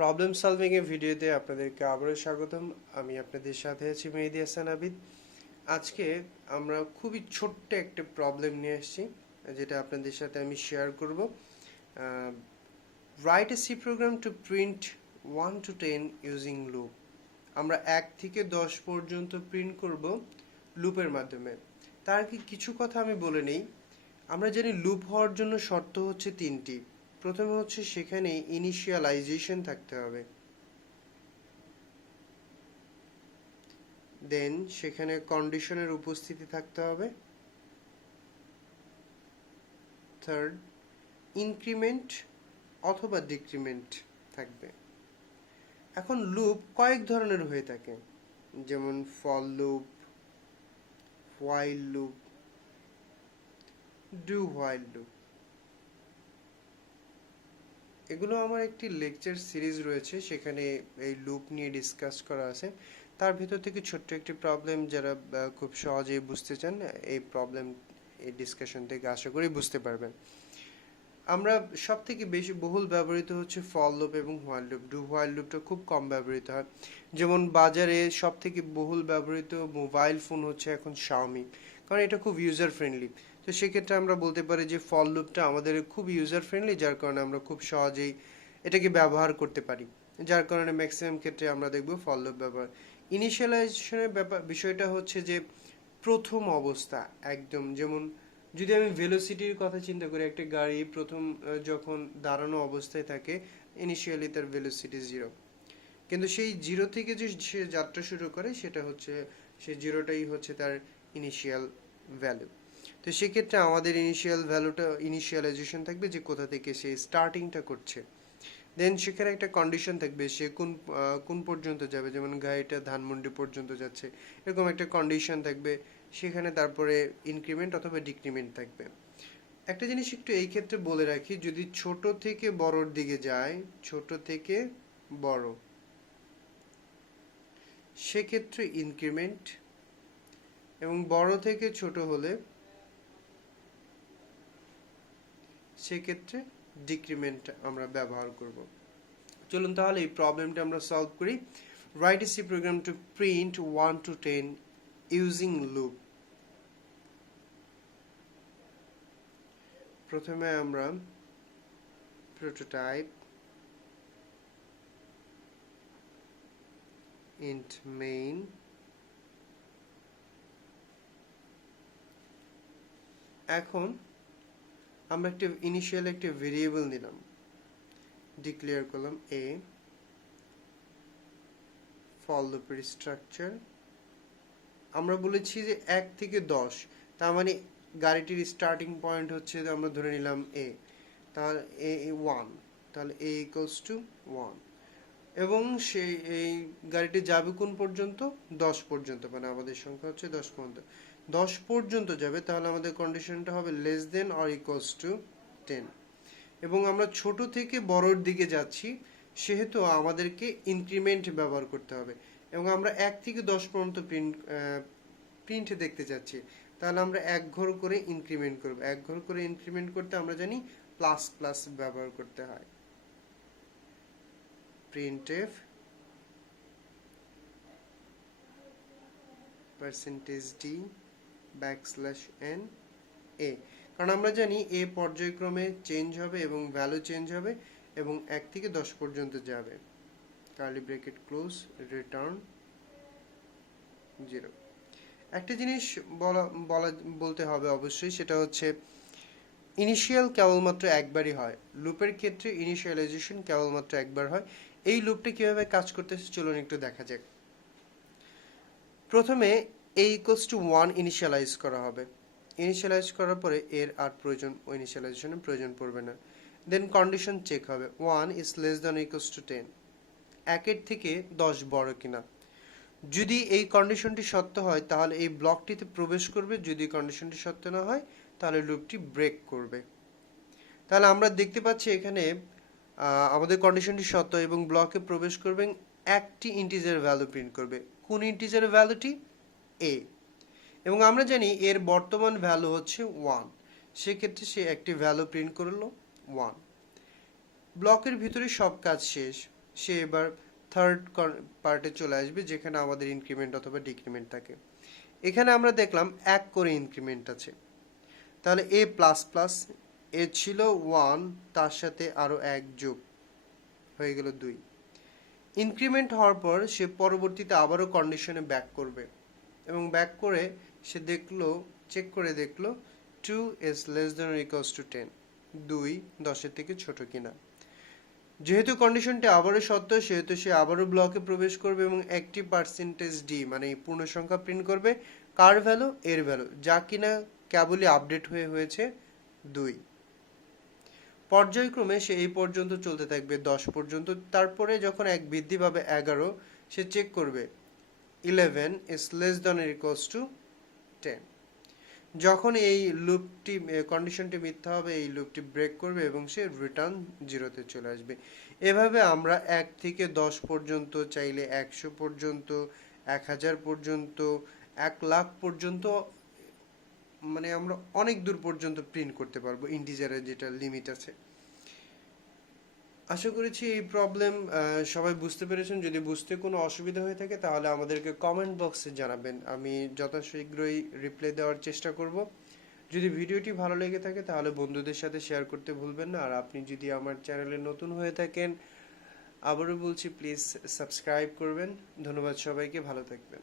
Problem solving এর ভিডিওতে আপনাদেরকে আবারও স্বাগতম। আমি আপনাদের সাথে আছি মেহেদি হাসান আবিদ। আজকে আমরা খুবই ছোট্ট একটা প্রবলেম নিয়ে আসছি, যেটা আপনাদের সাথে আমি শেয়ার করব। Write a C program to print 1 to 10 using loop. আমরা 1 থেকে 10 পর্যন্ত প্রিন্ট করব লুপের মাধ্যমে। তার আগে কিছু কথা আমি বলে নেই। আমরা জানি লুপ হওয়ার জন্য শর্ত হচ্ছে 3টি। প্রথমে হচ্ছে সেখানে ইনিশিয়ালাইজেশন থাকতে হবে, দেন সেখানে কন্ডিশনের উপস্থিতি থাকতে হবে, থার্ড ইনক্রিমেন্ট অথবা ডিক্রিমেন্ট থাকবে। এখন লুপ কয়েক ধরনের হয়ে থাকে, যেমন for loop, while loop, do while loop. এগুলো আমার একটি লেকচার সিরিজ রয়েছে, সেখানে এই লুপ নিয়ে ডিসকাস করা আছে। তার ভিতর থেকে ছোট্ট একটি প্রবলেম, যারা খুব সহজেই বুঝতে চান এই প্রবলেম, এই ডিসকাশন থেকে আশা করি বুঝতে পারবেন। আমরা সব থেকে বেশি বহুল ব্যবহৃত হচ্ছে ফর লুপ এবং হোয়াইল লুপ। ডু হোয়াইল লুপটা খুব কম ব্যবহৃত হয়। যেমন বাজারে সব থেকে বহুল ব্যবহৃত মোবাইল ফোন হচ্ছে এখন শাওমি, কারণ এটা খুব ইউজার ফ্রেন্ডলি। তো সেক্ষেত্রে আমরা বলতে পারি যে ফর লুপটা আমাদের খুব ইউজার ফ্রেন্ডলি, যার কারণে আমরা খুব সহজেই এটাকে ব্যবহার করতে পারি। যার কারণে ম্যাক্সিমাম ক্ষেত্রে আমরা দেখব ফর লুপ ব্যবহার। ইনিশিয়ালাইজেশনের বিষয়টা হচ্ছে যে প্রথম অবস্থা একদম, যেমন যদি আমি ভেলোসিটির কথা চিন্তা করি, একটা গাড়ি প্রথম যখন দাঁড়ানো অবস্থায় থাকে, ইনিশিয়ালি তার ভেলোসিটি 0, কিন্তু সেই 0 থেকে যে সে যাত্রা শুরু করে সেটা হচ্ছে, সেই 0টাই হচ্ছে তার ইনিশিয়াল ভ্যালু। তো সেক্ষেত্রে আমাদের ইনিশিয়াল ভ্যালুটা, ইনিশিয়ালাইজেশন থাকবে যে কোথা থেকে সে স্টার্টিংটা করছে। দেন সেখানে একটা কন্ডিশন থাকবে, সে কোন পর্যন্ত যাবে, যেমন গাড়িটা ধানমন্ডি পর্যন্ত যাচ্ছে, এরকম একটা কন্ডিশন থাকবে। সেখানে তারপরে ইনক্রিমেন্ট অথবা ডিক্রিমেন্ট থাকবে। একটা জিনিস একটু এই ক্ষেত্রে বলে রাখি, যদি ছোট থেকে বড়র দিকে যায়, ছোট থেকে বড়, সেক্ষেত্রে ইনক্রিমেন্ট, এবং বড় থেকে ছোট হলে সেক্ষেত্রে ডিক্রিমেন্ট আমরা ব্যবহার করব। চলুন তাহলে এই প্রবলেমটা আমরা সলভ করি। Write a C program to print 1 to 10 using loop. প্রথমে আমরা প্রোটোটাইপ int main, এখন আমরা একটা ইনিশিয়াল একটা ভেরিয়েবল নিলাম, ডিক্লেয়ার করলাম a, ফর লুপের স্ট্রাকচার আমরা বলেছি যে 1 থেকে 10, তার মানে গাড়িটির স্টার্টিং পয়েন্ট হচ্ছে, আমরা ধরে নিলাম a, তাহলে a 1, তাহলে a ইকুয়ালস টু 1, এবং সেই এই গাড়িটি যাবে কোন পর্যন্ত, 10 পর্যন্ত, মানে আমাদের সংখ্যা হচ্ছে 10 পর্যন্ত, 10 পর্যন্ত যাবে। তাহলে আমাদের কন্ডিশনটা হবে less than or equals to 10, এবং আমরা ছোট থেকে বড়র দিকে যাচ্ছি, সেহেতু আমাদেরকে ইনক্রিমেন্ট ব্যবহার করতে হবে, এবং আমরা 1 থেকে 10 পর্যন্ত প্রিন্ট দেখতে চাচ্ছি। তাহলে আমরা এক ঘর করে ইনক্রিমেন্ট করব। এক ঘর করে ইনক্রিমেন্ট করতে আমরা জানি প্লাস প্লাস ব্যবহার করতে হয়। printf %d \n a, কারণ আমরা জানি a পর্যায়ক্রমে চেঞ্জ হবে এবং ভ্যালু চেঞ্জ হবে, এবং 1 থেকে 10 পর্যন্ত যাবে। Curly bracket close, return 0। একটা জিনিস বলতে হবে অবশ্যই, সেটা হচ্ছে ইনিশিয়াল কেবলমাত্র একবারই হয়। লুপের ক্ষেত্রে ইনিশিয়ালাইজেশন কেবলমাত্র একবার হয়। এই লুপটা কিভাবে কাজ করতেছে চলুন একটু দেখা যাক। প্রথমে a ইকুয়ালস টু 1 ইনিশিয়ালাইজ করা হবে। ইনিশিয়ালাইজ করার পরে এর আর ইনিশিয়ালাইজেশনের প্রয়োজন পড়বে না। দেন কন্ডিশন চেক হবে, 1 is less than equals to 10, 1 থেকে 10 বড় কিনা। যদি এই কন্ডিশনটি সত্য হয় তাহলে এই ব্লকটিতে প্রবেশ করবে, যদি কন্ডিশনটি সত্য না হয় তাহলে লুপটি ব্রেক করবে। তাহলে আমরা দেখতে পাচ্ছি এখানে আমাদের কন্ডিশনটি সত্য, এবং ব্লকে প্রবেশ করবে, একটি ইন্টিজার ভ্যালু প্রিন্ট করবে। কোন ইন্টিজার ভ্যালুটি? a, এবং আমরা জানি এর বর্তমান ভ্যালু হচ্ছে 1, সেক্ষেত্রে সে একটি ভ্যালু প্রিন্ট করলো 1। ব্লকের ভিতরে সব কাজ শেষ। সে এবার থার্ড পার্টে চলে আসবে, যেখানে আমাদের ইনক্রিমেন্ট অথবা ডিক্রিমেন্ট থাকে। এখানে আমরা দেখলাম 1 করে ইনক্রিমেন্ট আছে, তাহলে এ প্লাস প্লাস, এ ছিল 1, তার সাথে আরো 1 যোগ হয়ে গেল 2। ইনক্রিমেন্ট হওয়ার পর সে পরবর্তীতে আবারও কন্ডিশনে ব্যাক করবে, এবং ব্যাক করে সে দেখলো, চেক করে দেখলো 2 is less than or equals to 10, 2 10-এর থেকে ছোট কিনা। যেহেতু কন্ডিশনটি আবারও সত্য, সেহেতু সে আবারও ব্লকে প্রবেশ করবে এবং একটি পার্সেন্টেজ ডি মানে পূর্ণ সংখ্যা প্রিন্ট করবে। কার ভ্যালু? এর ভ্যালু, যা কিনা কেবলই আপডেট হয়েছে 2। পর্যায়ক্রমে সে এই পর্যন্ত চলতে থাকবে 10 পর্যন্ত। তারপরে যখন এক বৃদ্ধি পাবে 11, সে চেক করবে 11 is less than or equals to 10। যখন এই লুপটি কন্ডিশনটি মিথ্যা হবে, এই লুপটি ব্রেক করবে এবং সে রিটার্ন 0-তে চলে আসবে। এভাবে আমরা 1 থেকে 10 পর্যন্ত, চাইলে 100 পর্যন্ত, 1000 পর্যন্ত, 1 লাখ পর্যন্ত, মানে আমরা অনেক দূর পর্যন্ত প্রিন্ট করতে পারবো ইন্টিজারের যেটা লিমিট আছে। আশা করেছি এই প্রবলেম সবাই বুঝতে পেরেছেন। যদি বুঝতে কোনো অসুবিধা হয়ে থাকে তাহলে আমাদেরকে কমেন্ট বক্সে জানাবেন, আমি যথাশীঘ্রই রিপ্লাই দেওয়ার চেষ্টা করব। যদি ভিডিওটি ভালো লেগে থাকে তাহলে বন্ধুদের সাথে শেয়ার করতে ভুলবেন না। আর আপনি যদি আমার চ্যানেলে নতুন হয়ে থাকেন, আবারও বলছি প্লিজ সাবস্ক্রাইব করবেন। ধন্যবাদ সবাইকে, ভালো থাকবেন।